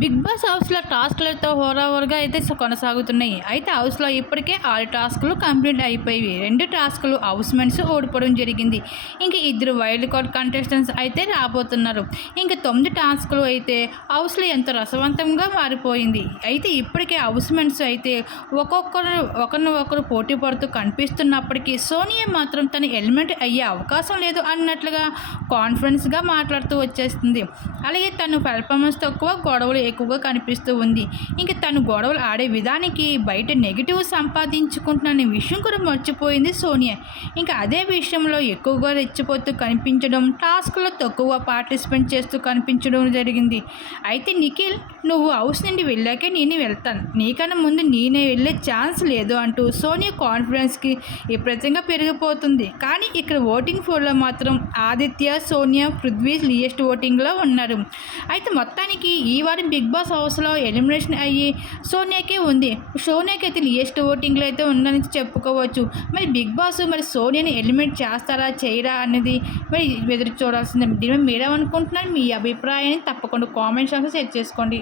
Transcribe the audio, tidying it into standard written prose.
Big boss హౌస్‌లో టాస్క్‌లతో హోరాహోరుగా అయితే కొనసాగుతున్నాయి. అయితే హౌస్‌లో ఇప్పటికే 6 టాస్క్‌లు కంప్లీట్ అయిపోయాయి. 2 టాస్క్‌లు హౌస్‌మేట్స్ ఓడిపోవడం జరిగింది. ఇంక ఇద్దరు వైల్డ్ కార్డ్ కంటెస్టెంట్స్ అయితే రాబోతున్నారు. ఇంక 9 టాస్క్‌లు అయితే హౌస్‌లో ఎంతో రసవంతంగా మారిపోయింది. అయితే ఇప్పటికే హౌస్‌మేట్స్ అయితే ఒక్కొక్కరు ఒకరిని ఒకరు పోటీ పడుతూ కనిపిస్తున్నప్పటికీ సోనియా మాత్రం తన ఎలిమినేట్ అయ్యే అవకాశం లేదు అన్నట్లుగా కాన్ఫిడెన్స్‌గా మాట్లాడుతూ వచ్చేస్తుంది. అలాగే తను పెర్ఫార్మెన్స్ తక్కువ, గొడవలు ఎక్కువగా కనిపిస్తూ ఉంది. ఇంక తను గొడవలు ఆడే విధానికి బయట నెగిటివ్ సంపాదించుకుంటున్న విషయం కూడా మర్చిపోయింది సోనియా. ఇంకా అదే విషయంలో ఎక్కువగా రెచ్చిపోతూ కనిపించడం, టాస్క్లో తక్కువ పార్టిసిపేట్ చేస్తూ కనిపించడం జరిగింది. అయితే నిఖిల్, నువ్వు హౌస్ నుండి వెళ్ళాకే నేను వెళ్తాను, నీకన్నా ముందు నేనే వెళ్ళే ఛాన్స్ లేదు అంటూ సోనియా కాన్ఫిడెన్స్కి విపరీతంగా పెరిగిపోతుంది. కానీ ఇక్కడ ఓటింగ్ పోల్లో మాత్రం ఆదిత్య, సోనియా, పృథ్వీ లియెస్ట్ ఓటింగ్లో ఉన్నారు. అయితే మొత్తానికి ఈ వారం బిగ్ బాస్ హౌస్లో ఎలిమినేషన్ అయ్యి సోనియాకే ఉంది. సోనియాకి అయితే లియెస్ట్ ఓటింగ్లో అయితే ఉందని చెప్పుకోవచ్చు. మరి బిగ్ బాస్ మరి సోనియాని ఎలిమినేట్ చేస్తారా చేయరా అనేది మరి ఎదురు చూడాల్సిందే. దీని మీరేమనుకుంటున్నారు? మీ అభిప్రాయాన్ని తప్పకుండా కామెంట్ సెక్షన్లో షేర్ చేసుకోండి.